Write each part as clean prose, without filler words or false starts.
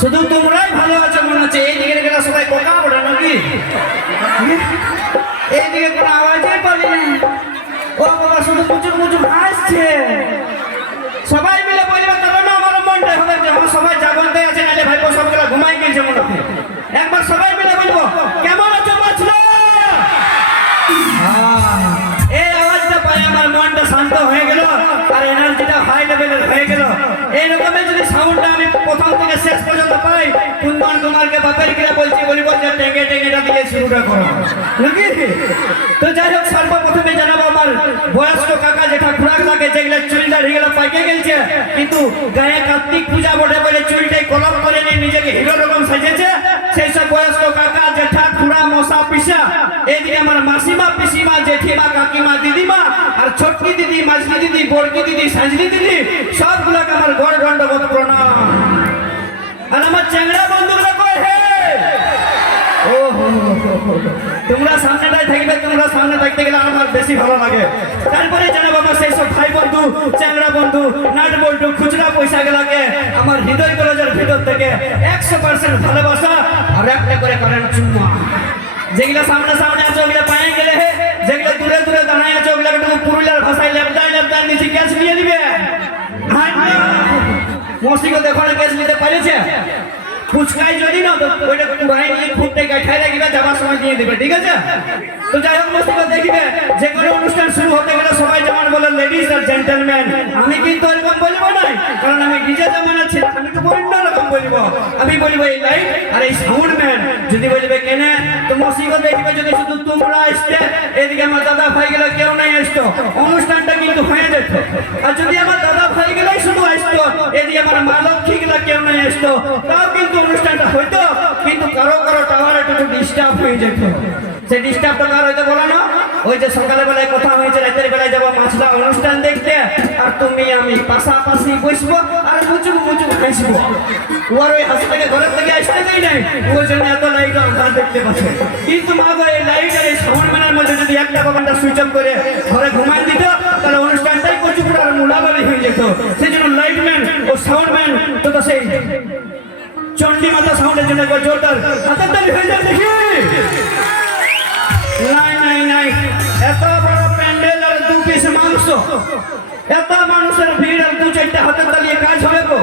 শুধু তোমরাই ভালো আছো মনে হচ্ছে, এই দিকে গেলে সবাই কোকা ওঠা নাকি? এইদিকে কোনো আওয়াজই পাবি না। ও বাবা শুধু প্রচুর প্রচুর হাসছে। সবাই মিলে বলবে তবে না আমার মনটা হবে যে আমার সবাই জাগরতে আছে, নাহলে ভাইপো সবগুলা ঘুমাই গেছে মনে হয়। একবার সবাই মিলে বলবো কেমন আছো বাছলা? এই আওয়াজটা পাই আমার মনটা শান্ত হয়ে গেল আর এনার্জিটা হাই লেভেলের হয়ে গেল। এইরকমের যদি সাউন্ডটা আমি প্রথম থেকে শেষ পর্যন্ত পাই, কুন্দন কুমারকে বাপের কিরা বলছি বলিব যে টেঙ্গে টেঙ্গেটা দিয়ে শুরুটা করো নাকি? তো যাই হোক সর্বপ্রথমে জানাবো আমার বয়স্ক কাকা যেটা খুরাক লাগে, যেগুলো চুল দাঁড়িয়ে গেল পাইকে গেছে, কিন্তু গায়ে কার্তিক পূজা বটে বলে চুলটাই কলম করে নিয়ে নিজেকে হিরো রকম সাজেছে, সেই সব বয়স্ক কাকা জেঠা খুড়া মশা পিসা, এদিকে আমার মাসিমা পিসিমা জেঠিমা কাকিমা দিদিমা আর ছোটকি দিদি মাঝলি দিদি বড়কি দিদি সাজলি দিদি সবগুলোকে আমার গড় দণ্ডবত প্রণাম। আর আমার চ্যাংড়া বন্ধুগুলো কই হে? ও তোমরা সামনেটাই থাকবে, তোমরা সামনে থাকতে গেলে আমার বেশি ভালো লাগে। তারপরে জানাবো আমার সেই সব ভাই বন্ধু চ্যাংড়া বন্ধু নাট বল্টু খুচরা পয়সা গেলাকে আমার হৃদয় কলেজের ভিতর থেকে 100% ভালোবাসা আর একটা করে করেন চুম্মা। যেগুলো সামনে সামনে আছে ওগুলো পায়ে গেলে হে, যেগুলো দূরে দূরে দাঁড়ায় আছে ওগুলো একটু পুরুলিয়ার ভাষায় লেপদায় লেপদায় নিচে ক্যাশ নিয়ে দিবে। মসিকে দেখো না ক্যাশ নিতে পারেছে, ফুচকাই যদি না তো ওইটা কুড়াই নিয়ে ফুটতে গাঠাই রাখবে, যাবার সময় দিয়ে দেবে, ঠিক আছে? তো যাই হোক মসিকে দেখবে যে কোনো অনুষ্ঠান শুরু হতে গেলে সবাই যেমন বলে লেডিস আর জেন্টলম্যান, আমি কিন্তু এরকম বলবো না, কারণ আমি ডিজে জামানা ছিল, আমি তো অন্য রকম বলবো। আমি বলবো এই লাইট আর এই সাউন্ড ম্যান। যদি বলবে কেনে তো মসিকে দেখবে যদি শুধু তোমরা আসতে, এদিকে আমার দাদা ভাই গেলে কেউ নাই আসতো, অনুষ্ঠানটা কিন্তু হয়ে যেত। আর যদি আমার দাদা ভাই গেলেই শুধু আসতো, এদিকে আমার মা লক্ষ্মী গেলে কেউ নাই আসতো, তাও কিন্তু অনুষ্ঠানটা হইতো, কিন্তু কারো কারো টাওয়ার একটু ডিস্টার্ব হয়ে যেত। সেই ডিস্টার্বটা কার হইতে বলো না? ওই যে সকালে বেলায় কথা হয়েছে রাতের বেলায় যাবো মাছলা অনুষ্ঠান দেখতে, আর তুমি আমি পাশাপাশি বসবো আর মুচুক মুচুক হাসবো। ওর ওই হাসি থেকে ঘরের থেকে আসতে দেয় নাই, ওই জন্য এত লাইট আমরা দেখতে পাচ্ছি। কিন্তু মা গো এই লাইট আর এই সাউন্ড ম্যানের মধ্যে যদি একটা বাবানটা সুইচ অফ করে ঘরে ঘুমাই দিত, তাহলে অনুষ্ঠানটাই কচুক আর মুলাবালি হয়ে যেত। সেই জন্য লাইট ম্যান ও সাউন্ড ম্যান তো সেই চন্ডী মাতা সাউন্ডের জন্য জোরদার হাতের তালি হয়ে যায় দেখি। নাই নাই নাই, এত বড় প্যান্ডেল আর 2 পিস মাংস, এত মানুষের ভিড় আর 2-4টা হাতের তালিয়ে কাজ হবে গো?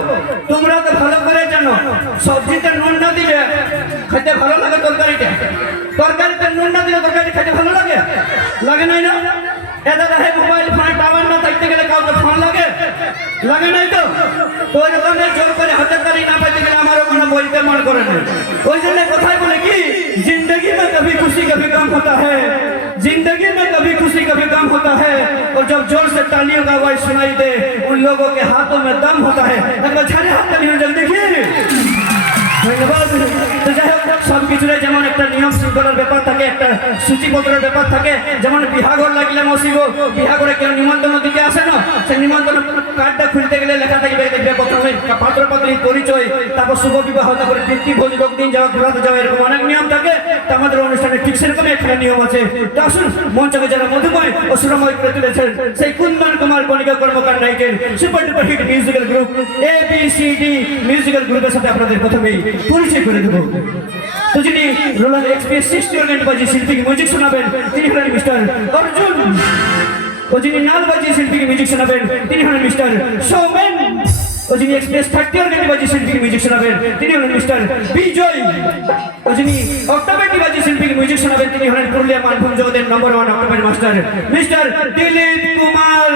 তোমরা তো ভালো করে জানো সবজিতে নুন না দিলে খেতে ভালো লাগে, তরকারিতে নুন না দিলে তরকারি খেতে ভালো লাগে? লাগে নাই না? এটা দেখে মোবাইল ফোনে টাওয়ার না থাকতে গেলে কাউকে ফোন লাগে নাই তো? ওই রকমের জোর করে হাতের তালি না পাইতে গেলে আমারও কোনো বলতে মন করে না। ওই জন্য কথাই বলে কি, जिंदगी में कभी खुशी कभी गम होता है, जिंदगी में कभी खुशी कभी गम होता है, और जब जोर से तालियों का आवाज सुनाई दे उन लोगों के हाथों में दम होता है। अगर छाने हाथ तालियों जल्दी देखिए। ধন্যবাদ। তো যাই হোক সব কিছুরে যেমন একটা নিয়ম শৃঙ্খলার ব্যাপার থাকে, একটা সূচিপত্রের ব্যাপার থাকে, যেমন বিহাঘর লাগলে মসিব বিহাঘরে কেউ নিমন্ত্রণ দিতে আসে না, সেই নিমন্ত্রণ কার্ডটা খুলতে গেলে লেখা থাকবে দেখবে প্রথমে পাত্র পাত্রীর পরিচয়, তারপর শুভ বিবাহ, তারপরে তৃপ্তি ভোজ লোক দিন যাওয়া ঘোরাতে যাওয়া, এরকম অনেক নিয়ম থাকে। তো আমাদের অনুষ্ঠানে ঠিক সেরকমই একটা নিয়ম আছে। তো আসুন মঞ্চকে যারা মধুময় ও সুরময় করে তুলেছেন সেই কুন্দন কুমার বণিকা কর্মকার নাইটের super duper hit musical group ABCD musical গ্রুপের সাথে আপনাদের প্রথমেই পরিচয় করে দেবো। তো যিনি রোলার এক্সপ্রেস 60 অর্গান বাজি শিল্পীকে মিউজিক শোনাবেন তিনি হলেন মিস্টার অর্জুন, ও যিনি নাল বাজি শিল্পীকে মিউজিক শোনাবেন তিনি হলেন মিস্টার সৌমেন, ও যিনি এক্সপ্রেস 30 অর্গান বাজি শিল্পীকে মিউজিক শোনাবেন তিনি হলেন মিস্টার বিজয়, ও যিনি অক্টোবেন্টি বাজি শিল্পীকে মিউজিক শোনাবেন তিনি হলেন পুরুলিয়া মানভূম জগতের নম্বর 1 অক্টোবেন্ট মাস্টার মিস্টার দিলীপ কুমার।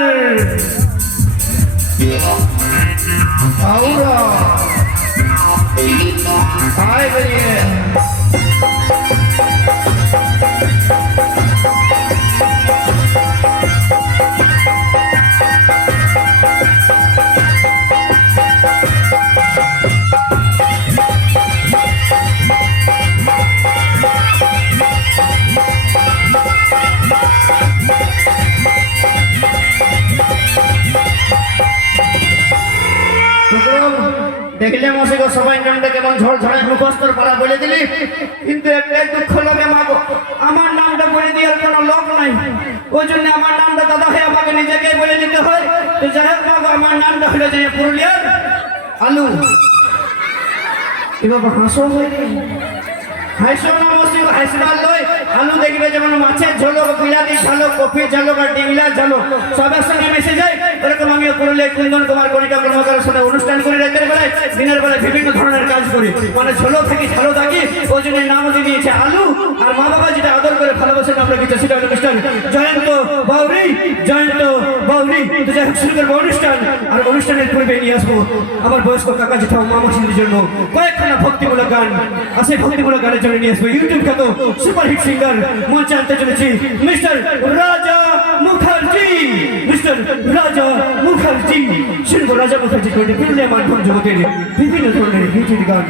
আউরা आए बढ़िए দেখলে মশিক সবাই নামটা কেমন ঝড়ঝড়ে মুখস্থর পারা বলে দিলি, কিন্তু একটাই দুঃখ লাগে মাগো, আমার নামটা বলে দেওয়ার কোনো লোক নাই। ওই জন্য আমার নামটা দাদা হয়ে আমাকে নিজেকেই বলে দিতে হয়। তো যাই হোক মাগো, আমার নামটা হলো যে পুরুলিয়ার আলু। কি বাবা হাসো হইনি হাসো না বসি হাসবার লই আলু দেখবে যেমন মাছের ঝোলক বিলাতি ঝালক কফি ঝালক আর ডিংলা ঝালক সবার সঙ্গে মিশে যায় এরকম আমি পুরুলিয়া কুন্দন কুমার কণিকা কর্মকারের সাথে অনুষ্ঠান করি রাতের বেলায় দিনের বেলায় বিভিন্ন ধরনের কাজ করি মানে ঝোলো থাকি ঝালো থাকি ওই জন্য নাম দিয়েছে আলু আর মা বাবা যেটা আদর করে ভালোবাসেন আমরা কিছু সেটা অনুষ্ঠান জয়ন্ত বাউরি তো যাই হোক শুরু করবো অনুষ্ঠান আর অনুষ্ঠানের পূর্বে নিয়ে আসবো আমার বয়স্ক কাকা যেটা মামা ছেলের জন্য কয়েকখানা ভক্তিমূলক গান আর সেই ভক্তিমূলক গানের জন্য নিয়ে আসবো ইউটিউব খ্যাত সুপারহিট সিঙ্গার মঞ্চে আনতে চলেছি মিস্টার রাজা মুখার্জি শুনবো রাজা মুখার্জি করে পুরুলিয়া মাধ্যম জগতের বিভিন্ন ধরনের হিটের গান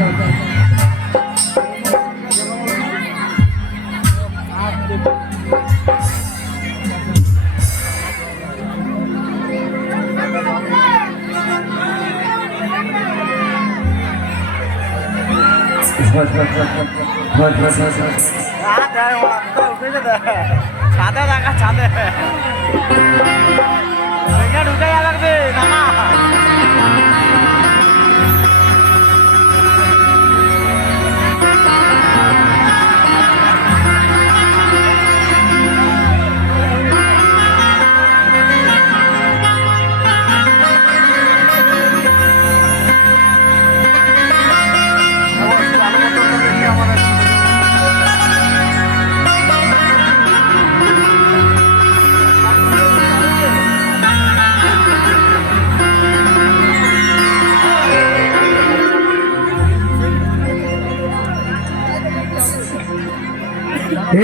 ছাদে দেখা ছাদে ঢুকে লাগবে নামা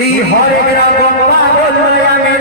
এই হরে রাম পাগল আমি